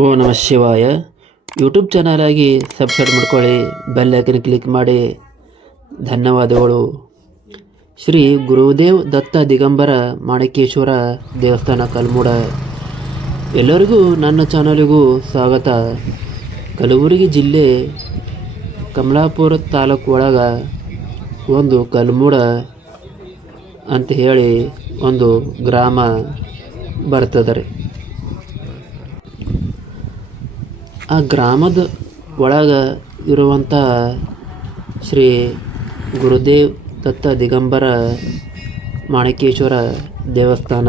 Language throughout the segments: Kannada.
ಓ ನಮ ಶಿವಾಯ. ಯೂಟ್ಯೂಬ್ ಚಾನಲ್ ಆಗಿ ಸಬ್ಸ್ಕ್ರೈಬ್ ಮಾಡ್ಕೊಳ್ಳಿ ಬೆಲ್ ಐಕನ್ ಕ್ಲಿಕ್ ಮಾಡಿ. ಧನ್ಯವಾದಗಳು. ಶ್ರೀ ಗುರುದೇವ್ ದತ್ತ ದಿಗಂಬರ ಮಾಣಿಕೇಶ್ವರ ದೇವಸ್ಥಾನ ಕಲ್ಮೂಡ. ಎಲ್ಲರಿಗೂ ನನ್ನ ಚಾನಲಿಗೂ ಸ್ವಾಗತ. ಕಲಬುರಗಿ ಜಿಲ್ಲೆ ಕಮಲಾಪುರ ತಾಲೂಕು ಒಳಗೆ ಒಂದು ಕಲ್ಮೂಡ ಅಂತ ಹೇಳಿ ಒಂದು ಗ್ರಾಮ ಬರ್ತದೆ ರೀ. ಆ ಗ್ರಾಮದ ಒಳಗೆ ಇರುವಂಥ ಶ್ರೀ ಗುರುದೇವ್ ದತ್ತ ದಿಗಂಬರ ಮಾಣಿಕೇಶ್ವರ ದೇವಸ್ಥಾನ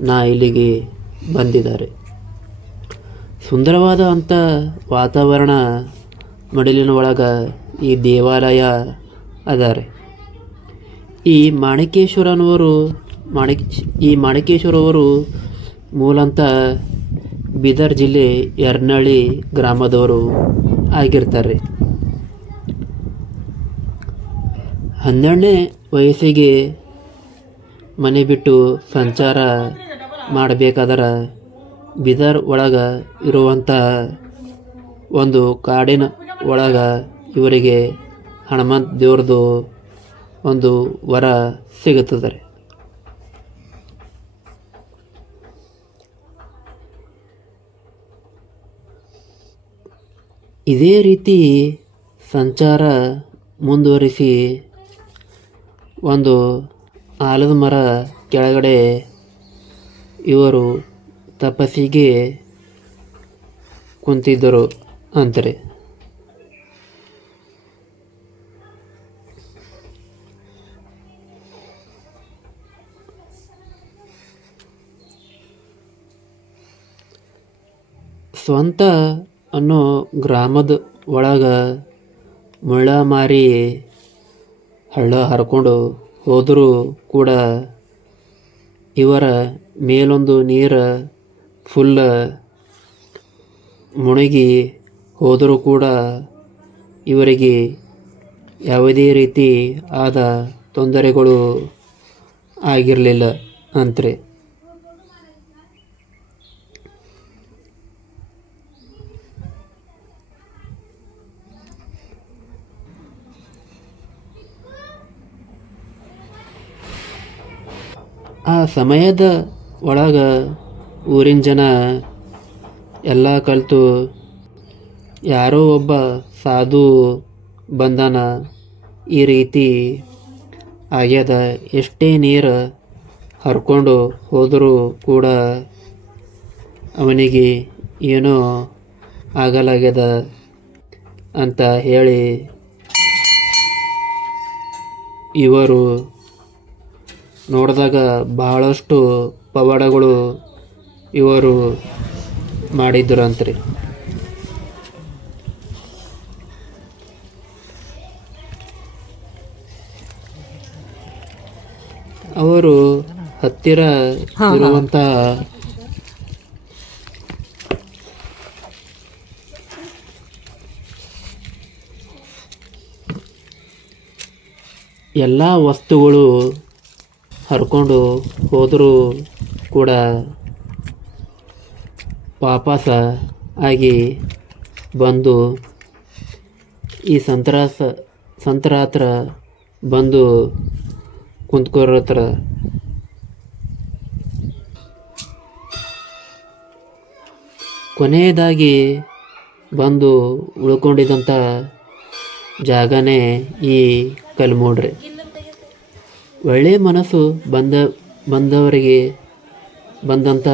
ನಾ ಇಲ್ಲಿಗೆ ಬಂದಿದ್ದಾರೆ. ಸುಂದರವಾದ ಅಂಥ ವಾತಾವರಣ ಮಡಿಲಿನ ಒಳಗೆ ಈ ದೇವಾಲಯ ಅದಾರೆ. ಈ ಮಾಣಿಕೇಶ್ವರನವರು ಮಾಣಿಕ್ ಈ ಮಾಣಿಕೇಶ್ವರವರು ಮೂಲಂತ ಬೀದರ್ ಜಿಲ್ಲೆ ಯರ್ನಳ್ಳಿ ಗ್ರಾಮದವರು ಆಗಿರ್ತಾರೆ. ಹನ್ನೆರಡನೇ ವಯಸ್ಸಿಗೆ ಮನೆ ಬಿಟ್ಟು ಸಂಚಾರ ಮಾಡಬೇಕಾದ್ರೆ ಬೀದರ್ ಒಳಗೆ ಇರುವಂಥ ಒಂದು ಕಾಡಿನ ಒಳಗೆ ಇವರಿಗೆ ಹನುಮಂತ ದೇವ್ರದ್ದು ಒಂದು ವರ ಸಿಗುತ್ತದೆ. ಇದೇ ರೀತಿ ಸಂಚಾರ ಮುಂದುವರಿಸಿ ಒಂದು ಆಲದ ಮರ ಕೆಳಗಡೆ ಇವರು ತಪಸ್ಸಿಗೆ ಕುಂತಿದ್ದರು ಅಂತಾರೆ. ಸ್ವಂತ ಅನ್ನೋ ಗ್ರಾಮದ ಒಳಗೆ ಮುಳ್ಳ ಮಾರಿ ಹಳ್ಳ ಹರ್ಕೊಂಡು ಹೋದರೂ ಕೂಡ ಇವರ ಮೇಲೊಂದು ನೀರು ಫುಲ್ ಮುಳುಗಿ ಹೋದರೂ ಕೂಡ ಇವರಿಗೆ ಯಾವುದೇ ರೀತಿ ಆದ ತೊಂದರೆಗಳು ಆಗಿರಲಿಲ್ಲ ಅಂತ್ರೆ. ಆ ಸಮಯದ ಒಳಗೆ ಊರಿನ ಜನ ಎಲ್ಲ ಕಲಿತು ಯಾರೋ ಒಬ್ಬ ಸಾಧು ಬಂದನ. ಈ ರೀತಿ ಆಗ್ಯದ. ಎಷ್ಟೇ ನೀರು ಹರ್ಕೊಂಡು ಹೋದರೂ ಕೂಡ ಅವನಿಗೆ ಏನೋ ಆಗಲಾಗ್ಯದ ಅಂತ ಹೇಳಿ ಇವರು ನೋಡಿದಾಗ ಬಹಳಷ್ಟು ಪವಾಡಗಳು ಇವರು ಮಾಡಿದ್ರಂತ್ರಿ. ಅವರು ಹತ್ತಿರ ಇರುವಂತಹ ಎಲ್ಲ ವಸ್ತುಗಳು ಹರ್ಕೊಂಡು ಹೋದರೂ ಕೂಡ ವಾಪಸ ಆಗಿ ಬಂದು ಈ ಸಂತ್ರಾಸ ಸಂತರ ಹತ್ರ ಬಂದು ಕುಂತ್ಕೊರತ್ರ ಕೊನೆಯದಾಗಿ ಬಂದು ಉಳ್ಕೊಂಡಿದ್ದಂಥ ಜಾಗನೇ ಈ ಕಲ್ಮೂಡ್ರಿ. ಒಳ್ಳೆಯ ಮನಸ್ಸು ಬಂದ, ಬಂದವರಿಗೆ ಬಂದಂಥ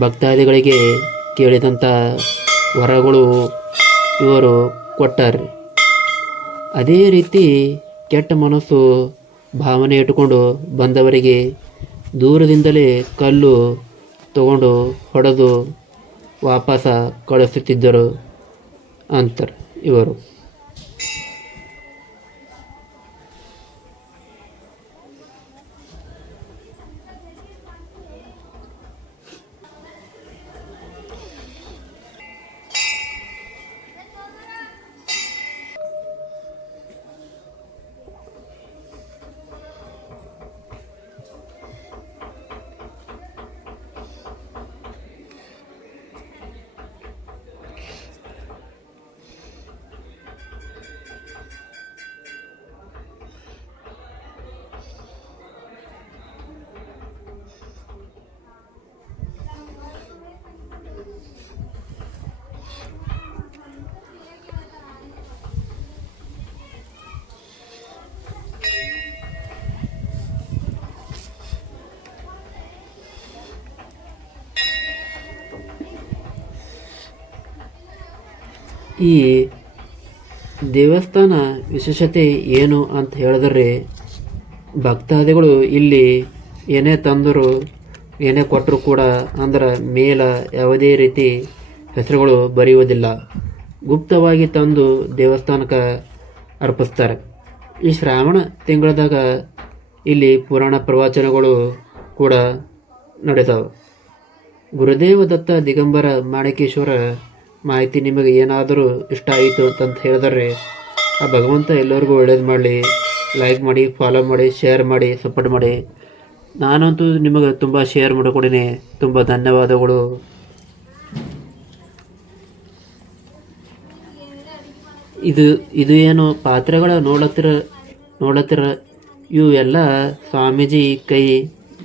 ಭಕ್ತಾದಿಗಳಿಗೆ ಕೇಳಿದಂಥ ವರಗಳು ಇವರು ಕೊಟ್ಟಾರೆ. ಅದೇ ರೀತಿ ಕೆಟ್ಟ ಮನಸ್ಸು ಭಾವನೆ ಇಟ್ಟುಕೊಂಡು ಬಂದವರಿಗೆ ದೂರದಿಂದಲೇ ಕಲ್ಲು ತಗೊಂಡು ಹೊಡೆದು ವಾಪಸ ಕಳಿಸುತ್ತಿದ್ದರು ಅಂತಾರೆ ಇವರು. ಈ ದೇವಸ್ಥಾನ ವಿಶೇಷತೆ ಏನು ಅಂತ ಹೇಳಿದ್ರೆ, ಭಕ್ತಾದಿಗಳು ಇಲ್ಲಿ ಏನೇ ತಂದರು, ಏನೇ ಕೊಟ್ಟರು ಕೂಡ ಅಂದ್ರೆ ಮೇಲ ಯಾವುದೇ ರೀತಿ ಹೆಸರುಗಳು ಬರೆಯುವುದಿಲ್ಲ. ಗುಪ್ತವಾಗಿ ತಂದು ದೇವಸ್ಥಾನಕ್ಕೆ ಅರ್ಪಿಸ್ತಾರೆ. ಈ ಶ್ರಾವಣ ತಿಂಗಳದಾಗ ಇಲ್ಲಿ ಪುರಾಣ ಪ್ರವಚನಗಳು ಕೂಡ ನಡೀತಾವೆ ಗುರುದೇವ ದತ್ತ ದಿಗಂಬರ ಮಾಣಿಕೇಶ್ವರ ಮಾಹಿತಿ ನಿಮಗೆ ಏನಾದರೂ ಇಷ್ಟ ಆಯಿತು ಅಂತ ಹೇಳಿದರೆ ಆ ಭಗವಂತ ಎಲ್ಲರಿಗೂ ಒಳ್ಳೇದು ಮಾಡಲಿ. ಲೈಕ್ ಮಾಡಿ ಫಾಲೋ ಮಾಡಿ ಶೇರ್ ಮಾಡಿ ಸಪೋರ್ಟ್ ಮಾಡಿ. ನಾನಂತೂ ನಿಮಗೆ ತುಂಬ ಶೇರ್ ಮಾಡಿಕೊಡಿನಿ. ತುಂಬ ಧನ್ಯವಾದಗಳು. ಇದು ಇದು ಏನು ಪಾತ್ರೆಗಳ ನೋಡತ್ತಿರ ನೋಡತ್ತಿರ ಇವು ಎಲ್ಲ ಸ್ವಾಮೀಜಿ ಕೈ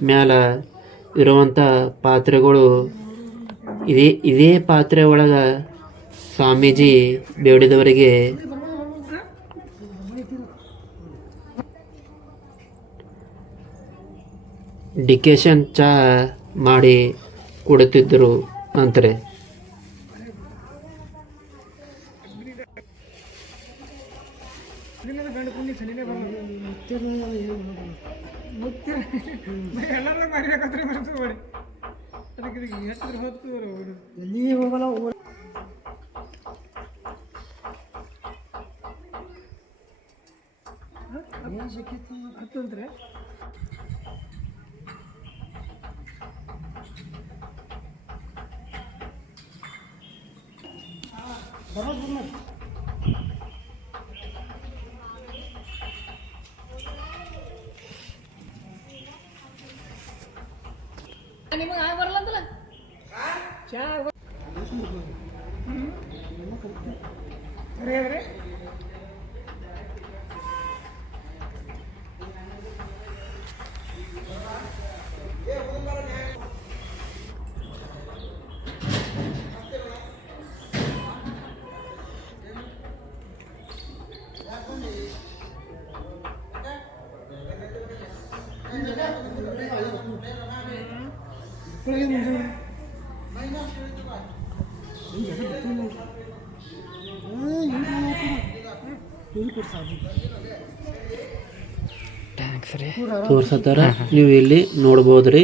ಮ್ಯಾಲ ಇರುವಂಥ ಪಾತ್ರೆಗಳು. ಇದೇ ಇದೇ ಪಾತ್ರೆ ಒಳಗೆ ಸ್ವಾಮೀಜಿ ಬೇಡಿದವರಿಗೆ ಡಿಕೇಶನ್ ಚ ಮಾಡಿ ಕೊಡುತ್ತಿದ್ದರು ಅಂತಾರೆ. ಎಲ್ಲರೂ जल्दी वो वाला वो ಏನು ಸಿಕ್ಕಿತ್ತು ಹತ್ತಂದ್ರೆ ಬರೋದು ಮರಿಬೇಕಂದ್ರೆ ಬರ್ತದೆ ನೋಡಿ ಅದಕ್ಕೆ ಇದಕ್ಕೆ ಹೆಚ್ಚಿದ್ರೆ ಹೊತ್ತು ಅವರು ಎಲ್ಲಿ ಹೋಗಲ್ಲ ರೀ. ಹೇಳ್ರಿ ತೋರ್ಸತ್ತಾರ? ನೀವು ಇಲ್ಲಿ ನೋಡ್ಬೋದ್ರಿ.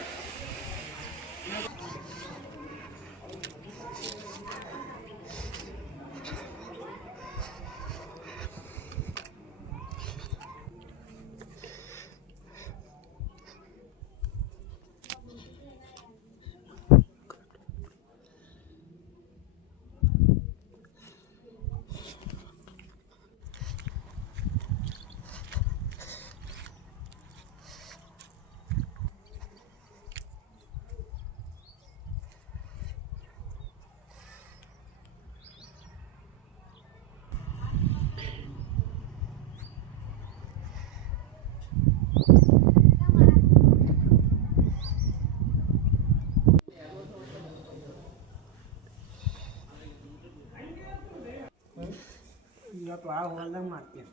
ಇವತ್ತು ಆ ಹೊಲ್ದಾಗ ಮಾಡ್ತೀನಿ.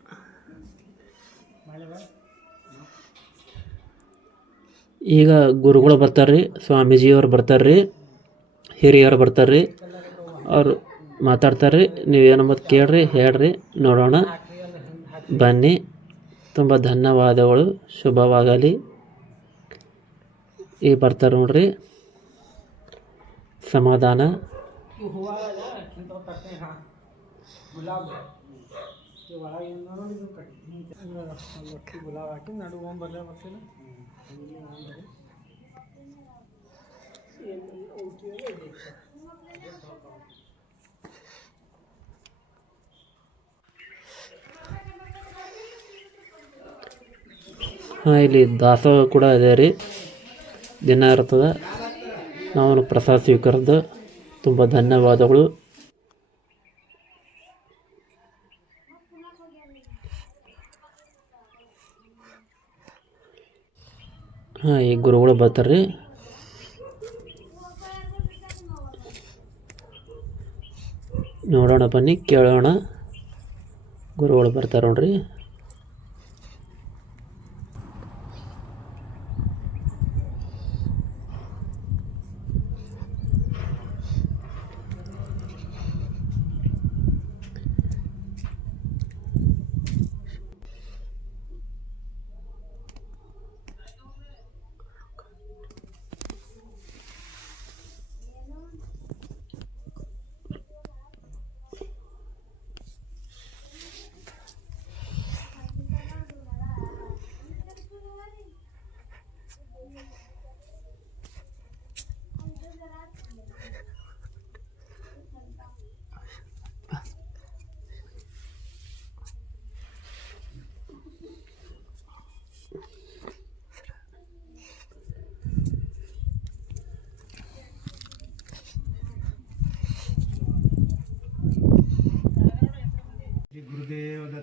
ಮಾಡಿದ ಈಗ ಗುರುಗಳು ಬರ್ತಾರ್ರಿ ಸ್ವಾಮೀಜಿಯವ್ರು ಬರ್ತಾರ್ರಿ ಹಿರಿಯರು ಬರ್ತಾರ್ರಿ ಅವರು ಮಾತಾಡ್ತಾರ್ರಿ ನೀವೇನು ಮತ್ತು ಕೇಳ್ರಿ ಹೇಳ್ರಿ ನೋಡೋಣ. ಬನ್ನಿ ತುಂಬ ಧನ್ಯವಾದಗಳು ಶುಭವಾಗಲಿ. ಈ ಬರ್ತಾರೆ ನೋಡ್ರಿ. ಸಮಾಧಾನ. ಗುಲಾಬ್. ಒಳಗೆ ಏನು ನೋಡಿ ಇದು ಕಟ್ಟಿ ಒಟ್ಟು ಗುಲಾಬ್ ಹಾಕಿ ನಡು ಹೋಗಿ ಬರ್ಲೇ ಬರ್ತೀನಿ? ಹಾಂ ಇಲ್ಲಿ ದಾಸೋಹ ಕೂಡ ಇದೆ ರೀ. ದಿನ ಇರ್ತದೆ. ನಾವು ಪ್ರಸಾದ ಸ್ವೀಕರಿಸಿದ ತುಂಬ ಧನ್ಯವಾದಗಳು. ಹಾಂ ಈ ಗುರುಗಳು ಬರ್ತಾರೆ. ರೀ ನೋಡೋಣ ಬನ್ನಿ ಕೇಳೋಣ. ಗುರುಗಳು ಬರ್ತಾರೆ ನೋಡ್ರಿ.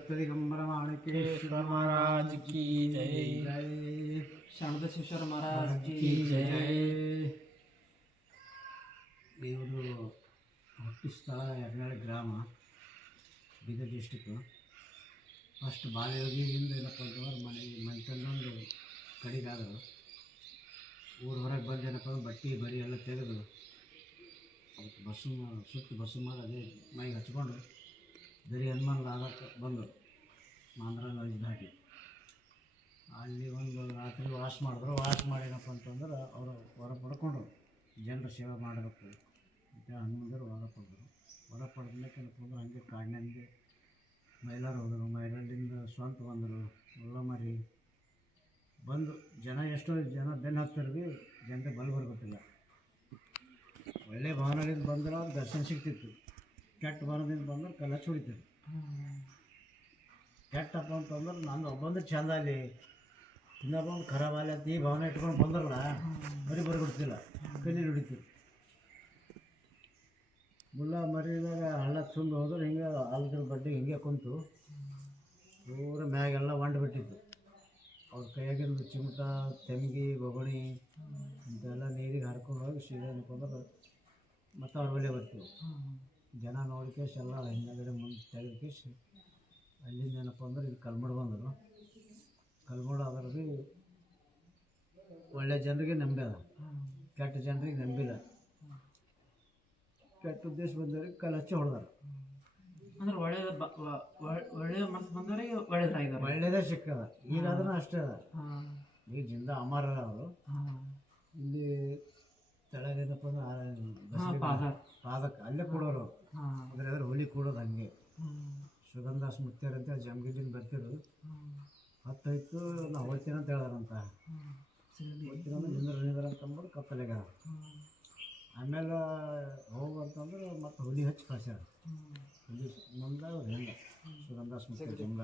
दिगंबर माणकेश्वर महाराज की जय जय ಶಾರದಶೇಶ್ವರ ಮಹಾರಾಜ್ की जय ಇವರು ಹುಟ್ಟು ಸ್ಥಳ ಯರ್ನಾಳ್ ಗ್ರಾಮ ಬೀದರ್ ಡಿಸ್ಟಿಕ್ಕು ಫಸ್ಟ್ ಬಾಲ್ಯದಿಂದ ಏನಪ್ಪ ಅಂತಂದ್ರೆ ಮನೆ ಮನೆತನದೊಂದು ಕಡಿಗಾದರು ಊರ ಹೊರಗೆ ಬಂದು ಏನಪ್ಪ ಅಂದ್ರೆ ಬಟ್ಟೆ ಬರಿ ಎಲ್ಲ ತೆಗೆದು ಅದಕ್ಕೆ ಬಸ್ಸು ಮಾ- ಸುತ್ತ ಬಸ್ಸು ಮಾಡಿ ಅದೇ ಮೈಗೆ ಹಚ್ಕೊಂಡು ಬರೀ ಹನುಮಾನ್ ಆಗಕ್ಕೆ ಬಂದರು ಮಾಂದ್ರ ಇದಾಗಿ. ಅಲ್ಲಿ ಒಂದು ರಾತ್ರಿ ವಾಶ್ ಮಾಡಿದ್ರು, ವಾಶ್ ಮಾಡೇನಪ್ಪ ಅಂತಂದ್ರೆ ಅವರು ಹೊರ ಪಡ್ಕೊಂಡ್ರು, ಜನರ ಸೇವೆ ಮಾಡಬೇಕು. ಮತ್ತು ಹನುಮಂದರು ಹೊರ ಪಡೆದ್ರು. ಹೊರ ಪಡೆದ್ಮೇಲೆ ಅಂದ್ರೆ ಹಂಗೆ ಕಾಡಿನಂಗೆ ಮೈಲಾರ ಹೋದರು, ಮೈಲಾರದಿಂದ ಸ್ವಂತ ಬಂದರು ಮರಿ ಬಂದು ಜನ ಎಷ್ಟೋ ಜನ ಬೆನ್ನು ಹತ್ತರ್ವಿ ಜನತೆ ಬಲ್ ಬರ್ಬೇಕಿಲ್ಲ. ಒಳ್ಳೆ ಭಾವನೆಯಿಂದ ಬಂದ್ರೆ ಅವ್ರು ದರ್ಶನ ಸಿಗ್ತಿತ್ತು. ಕೆಟ್ಟ ಬರೋದಿಂದ ಬಂದ್ರೆ ಕಲ್ಲ ಹೊಡಿತಾರೆ ಕೆಟ್ಟಪ್ಪ ಅಂತಂದ್ರೆ ನಾನು ಒಬ್ಬಂದ್ರೆ ಚಂದ ಇನ್ನೊಬ್ಬ ಒಂದು ಖರಾಬ್ ಆಗಲಿ ಅಂತ ಈ ಭಾವನೆ ಇಟ್ಕೊಂಡು ಬಂದ್ರಲ್ಲ, ಮರಿ ಬರ್ಬಿಡ್ತಿಲ್ಲ, ಕಣ್ಣೀರು ಹೊಡಿತೀವಿ ಮುಲ್ಲ ಮರಿದಾಗ ಹಳ್ಳ ತುಂಬ ಹೋದ್ರೆ ಹಿಂಗೆ ಹಳ್ಳದ ಬಡ್ಡಿ ಹಿಂಗೆ ಕುಂತು ಪೂರ ಮ್ಯಾಗೆಲ್ಲ ಒಂಡು ಬಿಟ್ಟಿತ್ತು. ಅವ್ರ ಕೈಯಾಗಿಂದು ಚಿಮಟ, ತೆಂಗಿ ಗೊಗಣಿ ಇಂಥೆಲ್ಲ ನೀರಿಗೆ ಹರ್ಕೊಂಡು ಹೋಗಿ ಸೀರೆ ಅನ್ಕೊಂಡ್ರೆ ಮತ್ತೆ ಅವ್ರ ಬಳಿ ಬರ್ತೀವಿ. ಜನ ನೋಡ್ಕೇಶ್ ಎಲ್ಲ ಹಿಂದಗಡೆ ಮುಂದೆ ತೆಗೆದ್ಕೇಶ್ ಅಲ್ಲಿಂದ ಏನಪ್ಪ ಅಂದ್ರೆ ಇಲ್ಲಿ ಕಲ್ಮಡ್ ಬಂದರು. ಕಲ್ಮಡ್ ಆದ್ರೆ ಭೀ ಒಳ್ಳೆ ಜನರಿಗೆ ನಂಬ್ಯದ ಕೆಟ್ಟ ಜನರಿಗೆ ನಂಬಿಲ್ಲ ಕೆಟ್ಟ ಉದ್ದೇಶ ಬಂದವ್ರಿಗೆ ಕಲ್ ಹಚ್ಚಿ ಹೊಡೆದಾರ. ಅಂದ್ರೆ ಒಳ್ಳೇದ ಒಳ್ಳೆಯ ಮನಸ್ಸು ಬಂದವರಿಗೆ ಒಳ್ಳೇದಾಗಿದೆ ಒಳ್ಳೇದೇ ಸಿಕ್ಕದ. ಈಗ ಅದನ್ನ ಅಷ್ಟೇ ಅದ. ಈಗ ಜಿಂದ ಅಮರ ಅವರು ಇಲ್ಲಿ ತೆಳಗೇನಪ್ಪ ಅಂದ್ರೆ ಆ ಪಾದಕ್ಕೆ ಅಲ್ಲೇ ಕೊಡೋರು. ಅಂದ್ರೆ ಅದ್ರ ಹುಲಿ ಕೊಡೋದು ಹಂಗೆ. ಸುಗಂಧಾಸ್ ಸುಗಂಧ ಸ್ಮೃತಿಯರ್ ಅಂತ ಬರ್ತಿರು ಹತ್ತೈತು ನಾ ಹೋಗ್ತೀನಿ ಅಂತ ಹೇಳಾರಂತ ಹೋಗ್ತೀನಂದ್ರೆ ನಿಂದ್ರ ನಿಂದ್ರ ಅಂತಂದ್ಬಿಟ್ಟು ಕತ್ತಲೆಗ ಆಮೇಲೆ ಹೋಗಂತಂದ್ರೆ ಮತ್ತೆ ಹುಲಿ ಹಚ್ಚಿ ಕಳ್ಸ್ಯಾರ. ಹುಲಿ ಮುಂದೆ ಅವ್ರು ಹೆಂಗ? ಸುಗಂಧ ಸ್ಮೃತಿ ಜಂಗ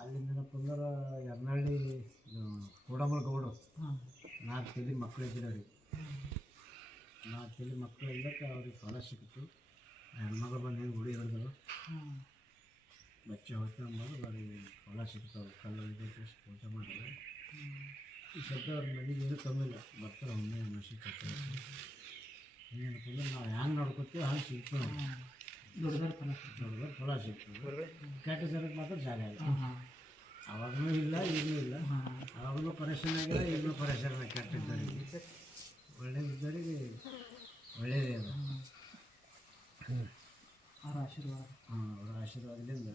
ಅಲ್ಲಿಂದ ಏನಪ್ಪ ಅಂದ್ರೆ ಎರ್ನಹಳ್ಳಿ ಕೋಡಮಲ್ ಗೌಡ್ರು ನಾಲ್ಕು ತಲೆ ಮಕ್ಕಳು ಅವ್ರಿಗೆ. ನಾಲ್ಕು ತಲೆ ಮಕ್ಕಳು ಇದ್ದಕ್ಕೆ ಅವ್ರಿಗೆ ಫಲ ಸಿಕ್ಕಿತು ಹೆಣ್ಮಗಳು ಬಂದು ಹೆಂಗೆ ಗುಡಿ ಹಿಡಿದ್ರು ಬಚ್ಚೆ ಹೊತ್ತೆ ಅಂಬೋದು ಅವ್ರಿಗೆ ಫಲ ಸಿಗ್ತಾವೆ ಕಲ್ಲು ಹಿಡಿದು ಪೂಜೆ ಮಾಡಿದ್ರೆ. ಈ ಸದ್ಯ ಅವ್ರ ಮನೆಗೆ ಏನೂ ಕಮ್ಮಿ ಇಲ್ಲ. ಬರ್ತಾರೆ ಒಮ್ಮೆ ಮಸಿ ಕಟ್ಟೆ ಏನಪ್ಪ ಅಂದ್ರೆ ನಾವು ಹ್ಯಾಂಗೆ ನೋಡ್ಕೊತೀವಿ ಹಂಗೆ ಸಿಗ್ತವೆ ದೊಡ್ಡದಾರ ಫಲ ದೊಡ್ಡದಾರ ಫಲ ಸಿಗ್ತದೆ ಕೆಟ್ಟ ಜನಕ್ಕೆ ಮಾತ್ರ ಜಾಗ ಇಲ್ಲ. ಹಾಂ ಅವಾಗಲೂ ಇಲ್ಲ ಈಗಲೂ ಇಲ್ಲ. ಹಾಂ. ಅವಾಗಲೂ ಪರೇಷನ್ ಆಗಿಲ್ಲ ಈಗಲೂ ಪರೇಷನ್ ಕೆಟ್ಟಿದ್ದವರಿಗೆ ಒಳ್ಳೇದಿದ್ದವರಿಗೆ ಒಳ್ಳೆಯದೇ ಅದು. ಅವರ ಆಶೀರ್ವಾದ. ಹಾಂ ಅವರ ಆಶೀರ್ವಾದದಿಂದ.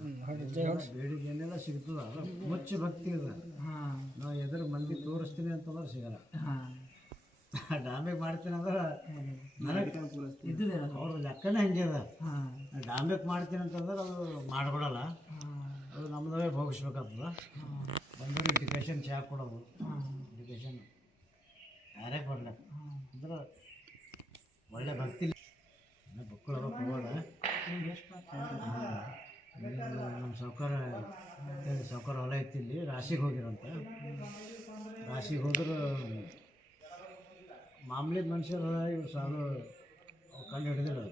ಬೇಡಿಕೆ ಏನೆಲ್ಲ ಸಿಗ್ತದ ಅದು ಮುಚ್ಚ ಭಕ್ತಿ ಇದೆ ಹಾಂ. ನಾವು ಎದುರು ಮಂದಿ ತೋರಿಸ್ತೀನಿ ಅಂತಂದ್ರೆ ಸಿಗಲ್ಲ. ಹಾಂ. ಡಾಂಬೆ ಮಾಡ್ತೀನಿ ಅಂದ್ರೆ ನನಗೆ ಇದ್ದಿದೆ ಅವ್ರ ಲೆಕ್ಕನೇ ಹಂಗೆ ಅದ. ಹಾಂ. ಡಾಂಬೆಕ್ ಮಾಡ್ತೀನಿ ಅಂತಂದ್ರೆ ಅದು ಮಾಡ್ಬಿಡಲ್ಲ. ಅದು ನಮ್ಮದೇ ಭೋಗಿಸ್ಬೇಕಾಗ್ತದ. ಬಂದರೆ ಎಜುಕೇಷನ್ ಚಾ ಕೊಡೋದು. ಎಜುಕೇಷನ್ ಯಾರೇ ಬರಲ್ಲ ಅಂದ್ರೆ ಒಳ್ಳೆ ಭಕ್ತಿ ಮಕ್ಕಳು ಹೋಗೋಣ. ನಮ್ಮ ಸಾವುಕಾರ ಸಾವುಕಾರ ಹೊಲ ಐತಿ ಇಲ್ಲಿ, ರಾಶಿಗೆ ಹೋಗಿರಂತ. ರಾಶಿಗೆ ಹೋದ್ರೆ ಮಾಮೂಲಿ ಮನುಷ್ಯರ ಇವ್ರು ಸಾಲು ಕಂಡು ಹಿಡಿದಿಲ್ಲ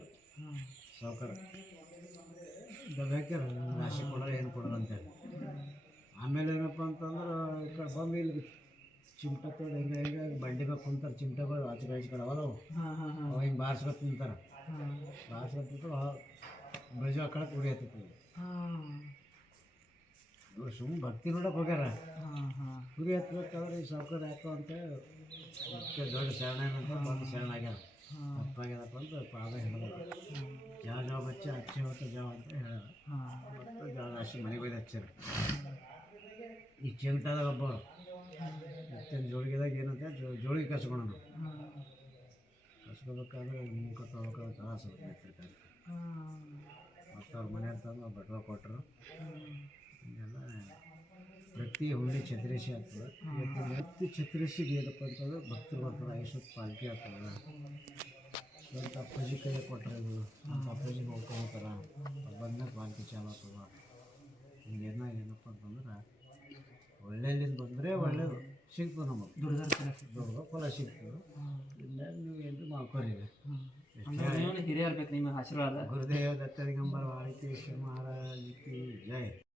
ಸಾವುಕಾರ. ಬೇಕ್ಯಾರ ರಾಶಿ ಕೊಡೋರು ಏನು ಕೊಡೋರು ಅಂತೇಳಿ. ಆಮೇಲೆ ಏನಪ್ಪ ಅಂತಂದ್ರೆ ಈ ಕಡೆ ಬಂದು ಇಲ್ಲಿ ಚಿಮಟ ತೊಗೊಂಡು ಹೆಂಗೆ ಹೆಂಗೆ ಬಂಡಿ ಬೇಕು ಕುಂತಾರೆ ಚಿಮಟಗಳು ಆಚೆ ಕಡೆ ಈಚೆ ಕಡೆ ಅವಲ್ಲ ಅವು ಅವು ಹಿಂಗೆ ಬಾರ್ಸ್ಕೊತ ನಿಂತಾರೆ. ಹಾಂ. ಬಾರ್ಸ್ಕೊತ ನಿಂತು ಬ್ರಜ್ ಹಾಕೊಳಕ್ಕೆ ಉರಿ ಹತ್ತೈತಿ ಇವ್ರು ಸುಮ್ಮನೆ ಭಕ್ತಿ ನೋಡಕ್ಕೆ ಹೋಗ್ಯಾರ. ಕುರಿ ಹತ್ಬೇಕಾದ್ರೆ ಈ ಸೌಕರ್ಯ ಹಾಕೋ ಅಂತ ಅದಕ್ಕೆ ದೊಡ್ಡ ಶರಣ ಅಂತ ಬಂದು ಶರಣ ಆಗ್ಯಾರ ತಪ್ಪಾಗ್ಯದಪ್ಪ ಅಂದ್ರೆ ಪಾದ ಹೇಳಿದ್ರು ಯಾವ ಜಾವ ಬಚ್ಚ ಅಚ್ಚೆ ಹೊತ್ತು ಜಾವ ಅಂತ ಹೇಳಿದ್ರು ಮತ್ತು ಅಷ್ಟು ಮನೆಗೆ ಹೋಗಿ ಹಚ್ಚಾರ ಈ ಚಿಂತಾದ ಒಬ್ಬರು. ಅಚ್ಚನ ಜೋಳಿಗೆದಾಗ ಏನಂತ ಜೋಳಿಗೆ ಕಸ್ಕೊಳೋಣ ಕಸ್ಕೊಬೇಕಾದ್ರೆ ಮುಖ ತಗೋಬೇಕಾದ್ರೆ ತ್ರಾಸ ಮತ್ತು ಅವ್ರ ಮನೆ ತಂದು ಬಟ್ವ ಕೊಟ್ಟರು ಹಿಂಗೆಲ್ಲ ಪ್ರತಿ ಒಳ್ಳೆ ಛತ್ರಿಸಿ ಆಗ್ತದೆ. ಮತ್ತು ಛತ್ರಶಿ ಏನಪ್ಪ ಅಂತಂದ್ರೆ ಭಕ್ತರು ಬರ್ತಾರೆ ಐಶ್ವತ್ ಪಾಲ್ಕಿ ಆಗ್ತದೆ. ಅಂತ ಅಪ್ಪಾಜಿ ಕೈಗೆ ಕೊಟ್ಟರೆ ಇದು ನಮ್ಮ ಅಪ್ಪಾಜಿ ಹೋಗ್ಕೊಂತಾರ ಬಂದ ಪಾಲ್ಕಿ ಚಾಲು ಆಗ್ತದ. ಹಿಂಗೇನ ಏನಪ್ಪ ಅಂತಂದ್ರೆ ಒಳ್ಳೆಯಲ್ಲಿಂದ ಬಂದರೆ ಒಳ್ಳೇದು. ಸಿಗ್ತದೆ ನಮಗೆ. ದುಡ್ದಾರ ದೊಡ್ಡ ಫಲ ಸಿಗ್ತದೆ. ಇಲ್ಲ ನೀವು ಏನು ಮಾಡ್ಕೊರಿ ಹಿರಿಯರ್ಬೇಕು ನಿಮ್ಮ ಆಶೀರ್ವಾದ. ಗುರುದೇವ ದತ್ತರಿಗಂಬರ ಶ್ರೀ ಮಹಾರಾಜ್ ಕಿ ಜೈ.